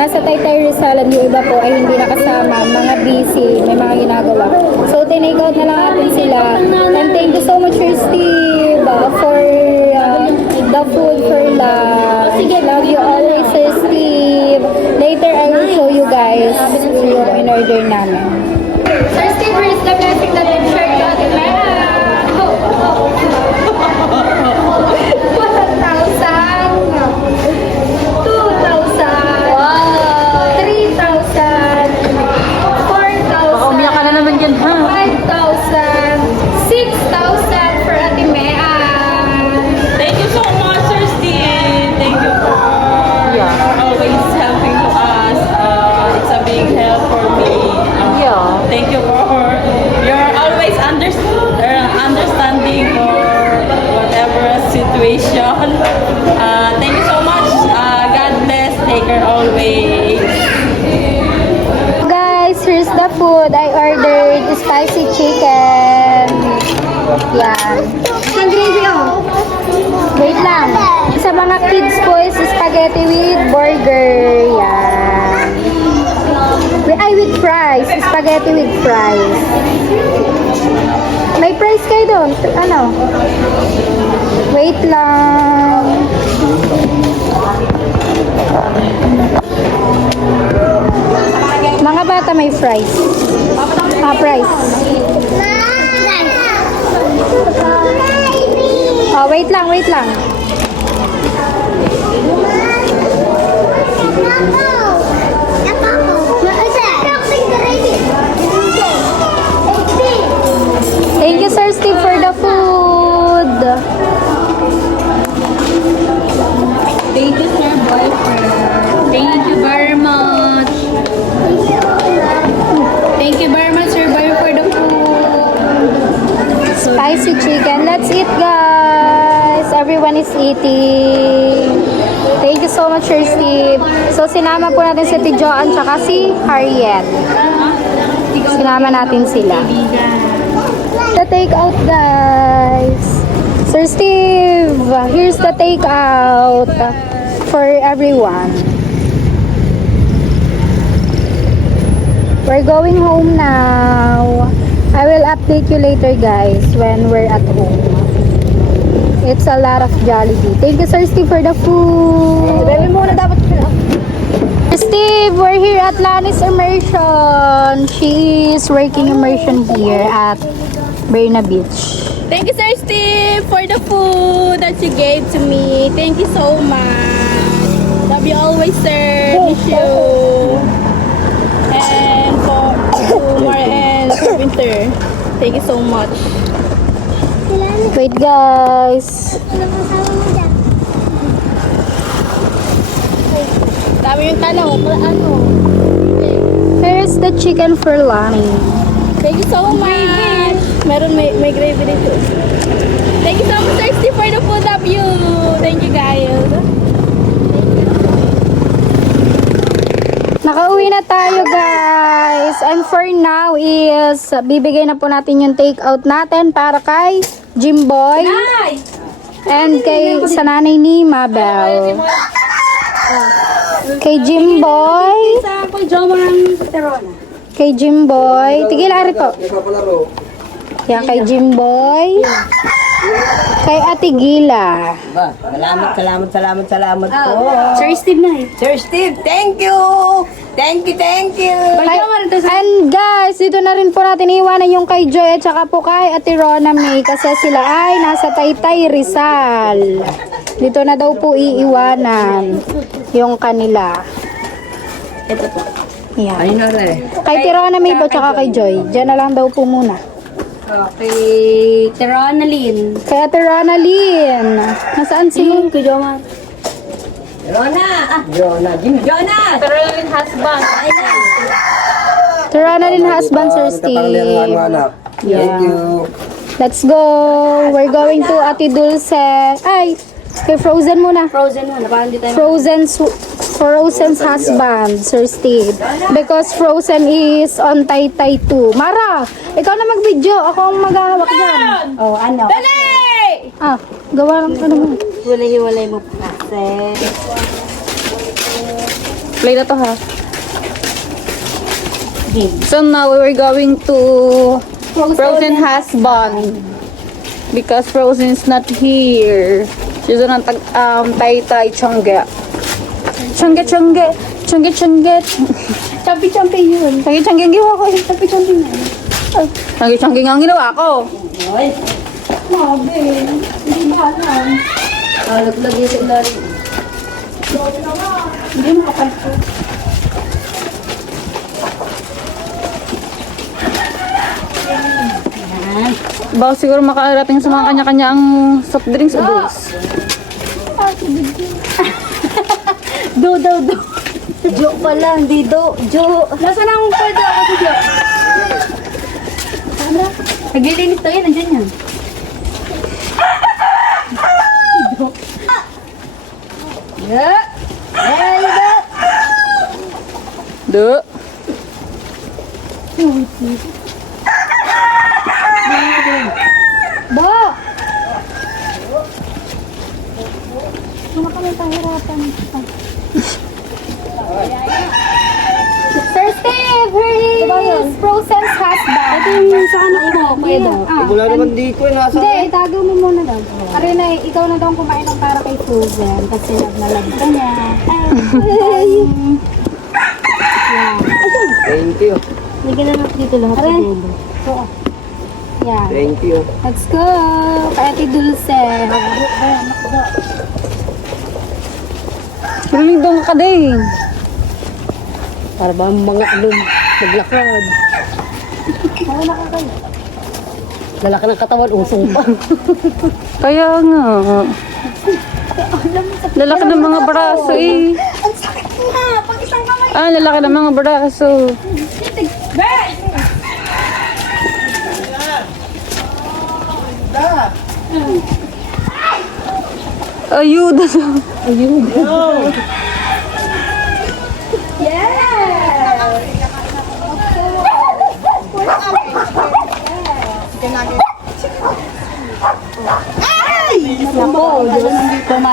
nasa Taytay Rizal, yung iba po ay hindi nakasama, mga busy, may mga ginagawa. So, tinake out na lang natin sila. And thank you so much, Sir Steve, for the food for lunch. Love you always, Sir Steve. Later, I will show you guys yung in-order namin. Sir Steve, where is the blessing that we've shared to Ate Mera? 6,000 for Ate Mea. Thank you so much, Sir Steve. Thank you for always helping to us. It's a big help for me. Thank you for your always understanding for whatever situation. Thank you so much. God bless. Take care always. Guys, here's the food. I ordered spicy chicken. Yan. Wait lang. Sa mga kids po is spaghetti with burger. Yan. Ay, with fries. Spaghetti with fries. May fries kayo doon. Ano? Wait lang. Mga bata may fries. Fries. Oh, wait lang, wait lang. Thank you, Sir Steve, for the food. Thank you, sir, boyfriend. Thank you very much. Thank you very much, sir, boyfriend, for the food. Spicy chicken. Let's eat, guys. Everyone is eating. Thank you so much, Sir Steve. So, sinama po natin si Ate Joanne tsaka si Harriet. Sinama natin sila. The takeout, guys. Sir Steve, here's the takeout for everyone. We're going home now. I will update you later, guys, when we're at home. It's a lot of Jollibee. Thank you, Sir Steve, for the food. Steve, we're here at Lani's Immersion. She is working immersion here at Berna Beach. Thank you, Sir Steve, for the food that you gave to me. Thank you so much. Love you always, sir. Miss you. And for Mar and for Winter. Thank you so much. Wait, guys. Dami yung tanong. Ano? Here's the chicken for Lani. Thank you so much. Meron may gravy dito. Thank you so much, Sir Steve, for the food. Love you. Thank you, guys. Nakauwi na tayo, guys. And for now is bibigay na po natin yung take-out natin para kay Jimboy and kay sa nanay ni Mabel. Kay Jimboy. Kay Jimboy. Tigil, ari po. Yan, kay Jimboy. Kay Ate Gila. Salamat po. Sir Steve na eh. Sir Steve, thank you. Thank you. And guys, dito na rin po natin iwanan yung kay Joy at saka po kay Ate Rona May kasi sila ay nasa Taytay Rizal. Dito na daw po iiwanan yung kanila. Ito po. Yan. Ayun na rin. Kay Ate Rona May po tsaka kay Joy. Diyan na lang daw po muna. Okay, Teronalyn. Kay Ate Rona Lynn. Nasaan si Kay Jomar. Jonah. Teronalyn husband. Ate Rona Lynn husband, Sir Steve. Thank you. Let's go. We're going to Ate Dulce. Ay, kay Frozen muna. Frozen mo. Parang di tayo. Frozen's husband, Sir Steve. Because Frozen is on Taytay 2. Mara, ikaw na mag-video. Ako ang maghahawak dyan. Oh, ano? Dali! Ah, gawa lang ka naman. Hiwalay mo kasi. Play na to ha. So now we're going to Frozen husband. Because Frozen is not here. She's on Taytay Chongge. Chongge. Champi-champi yun. Chongge ang ginawa ko. Champi-champi na. Chongge ang ginawa ko. Ay. Mabe. Hindi ba alam? Laglag sa ilalim. Hindi mo kapalito. Baka siguro makarating sa mga kanya-kanya ang soft drinks o juice. Do. Jo pala, hindi do. Jo. Nasaan ang pwede ako si Jo? Ano? Naglilinis tayo, nandiyan yan. Do. Yeah. Hey, do. Do. Do. Ano kami pahirapan? Sir Steve, here is Frozen's husband. Ito yung sa ano ko, kaya do. Wala naman dito eh, nasa Hindi, itago mo muna daw. Arena, ikaw na daw kumain ng para kay Susan kasi nagnalag ka niya. Thank you. Lagyan na natin dito lahat sa dulo. Oo. Yan. Thank you. Let's go! Kay Ate Dulce. Galing doon ka din. Para ba mga naglakad? Ano na kayo? Lalaki ng katawan, usong pa. Kaya nga. Lalaki ng mga braso eh. Ang sakit na! Pag isang kamay. Ah, lalaki ng mga braso. Ayuda.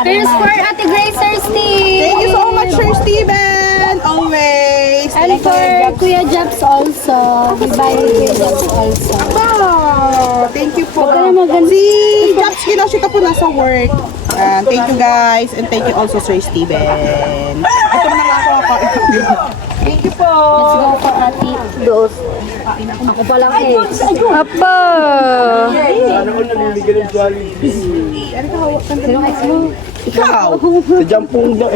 Here's for Ate Grace, Sir Steve. Thank you so much, Sir Steven. Always. And for Kuya Jobs also. We buy Kuya Jobs also. Wow. Thank you po. maganda. Si Jobs Kinoshika po nasa work. Thank you guys. And thank you also, Sir Steven. Ito na nga ako. Thank you po. Let's go for Ate Dos. Ako pa lang eh. Apa. Sino ex mo? Ikaw. Sa jampong daw.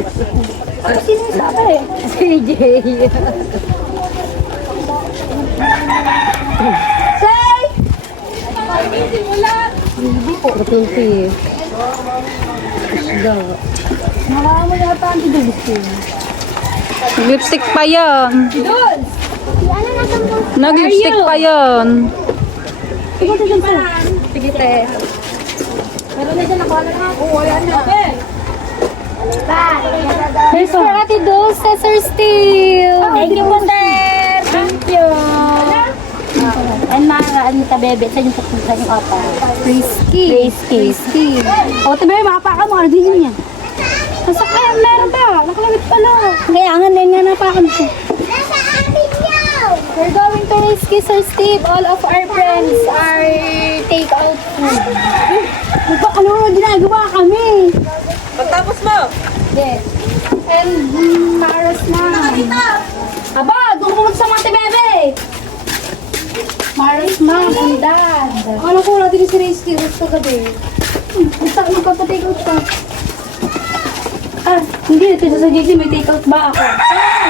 Sino yung sabi? Si Jay. Say! Hindi po. Kapilti eh. Nawawa mo yata ang Dulce. Lipstick pa yan. Nag-lipstick pa yan. Sige, te. Meron na dyan, nakuha na nga ako. Wala na. Here's for Ate Dulce, Sir Steve. Thank you, Wonder. Thank you. And ano ta, bebe? Sa yung apa? Risky. O, ito bebe, makapaka mo. Ano din yan? Nasa kaya, meron ba? Nakalamit pala. Kaya nga, din nga napakan ko. We're going to Risky, Sir Steve. All of our friends are take-out food. Ano ginagawa kami? Pagtapos mo, Yes. And Maros na. Aba, doon pumunta sa Monte Bebe. Maros mom and dad. Ano ko natin si Risky gusto gabi. Basta magpapatake out ka. Hindi. Kasi sa JC may take out ba ako?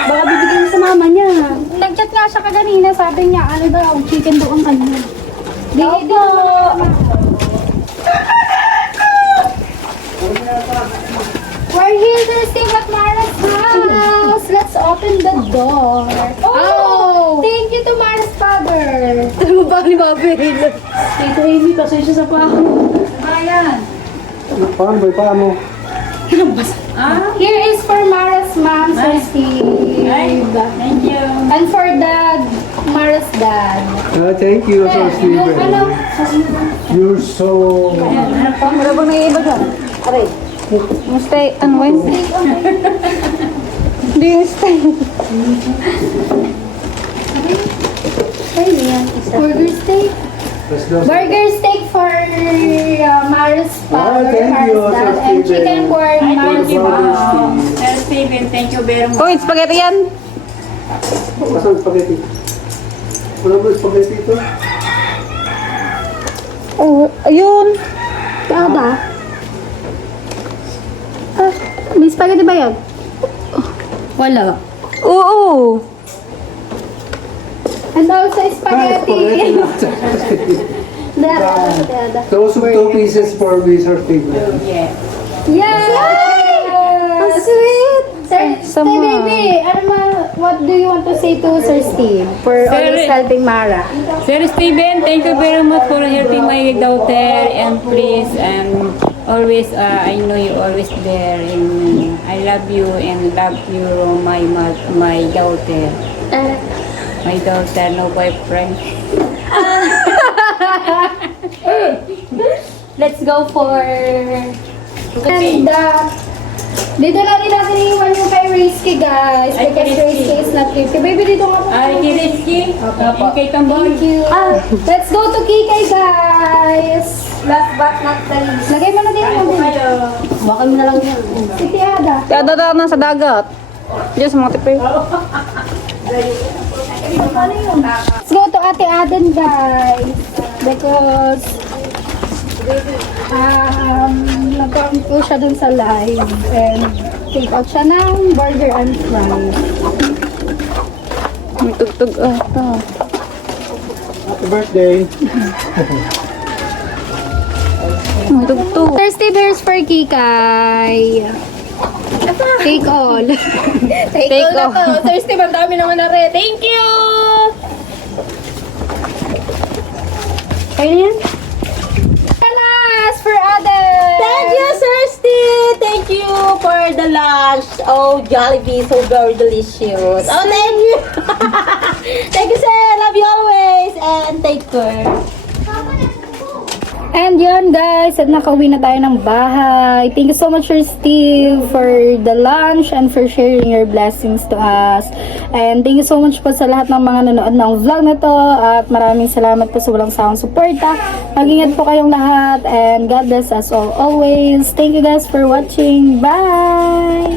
Baka bibigyan sa mama niya. Nag-chat nga siya kaganina. Sabi niya, ano daw, chicken daw ang kanya. Di po. We're here to receive at Mara's house. Let's open the door. Oh! Thank you to Mara's father. Ano ba ni Bobby? Tito Amy, pasensya sa pa. Ayan. Paano? Here is for Mara's mom, Sir Steve. thank you. And for dad, Mara's dad. Thank you, Sir Yung ano? You're so... Wala bang naiiba dyan? Aray. Stay on Wednesday. Hindi yung style. Burger steak. Let's go. Burger steak for Mars Power, thank you, Mars Dad, Sir and Steven. chicken for Mars Mom. Sir Steven, thank you very much. Uy, spaghetti yan. Masang spaghetti. Wala mo spaghetti ito? Oh, ayun. Kada. Ah, may spaghetti ba yan? Wala. Oo. And also spaghetti. Dada. Those 2 pieces for me, Sir Steve. Yes. Yes! Ang sweet! Sir, baby, what do you want to say to Sir Steve for always helping Mara? Sir Steven, thank you very much for helping my daughter, and please, always, I know you always there, and I love you and love you, my daughter. My daughter, no boyfriend. Let's go for... And dito na rin natin iwan yung kay Rizky, guys. Ay, Because Rizky. Rizky is not 50. Baby, dito nga po. Ay, Kiriski, kay Tambol. Thank you. Let's go to Kikay, guys. Last but not the least. Lagay mo na din mo. Baka mo na lang yan. Si Tiada. Kaya daw na sa dagat. Diyan sa mga tipe. Let's go to Ate Aden, guys. Because nagkaroon po siya dun sa live and take out siya ng burger and fries. May tugtog ata. Happy birthday. May tugtog. Thirsty Bears for Kikay. Take all. Take off. Thirsty, ang dami naman na rin. Thank you! Kaya yan? Alas for others! Thank you, Sir Steve. Thank you for the lunch. Oh, Jollibee, so very delicious. Oh, thank you. Thank you, sir. Love you always. And take care. And yun guys, at nakauwi na tayo ng bahay. Thank you so much, Sir Steve, for the lunch and for sharing your blessings to us. And thank you so much po sa lahat ng mga nanonood ng vlog na to. At maraming salamat po sa walang sawang suporta. Mag-ingat po kayong lahat and God bless us all always. Thank you guys for watching. Bye!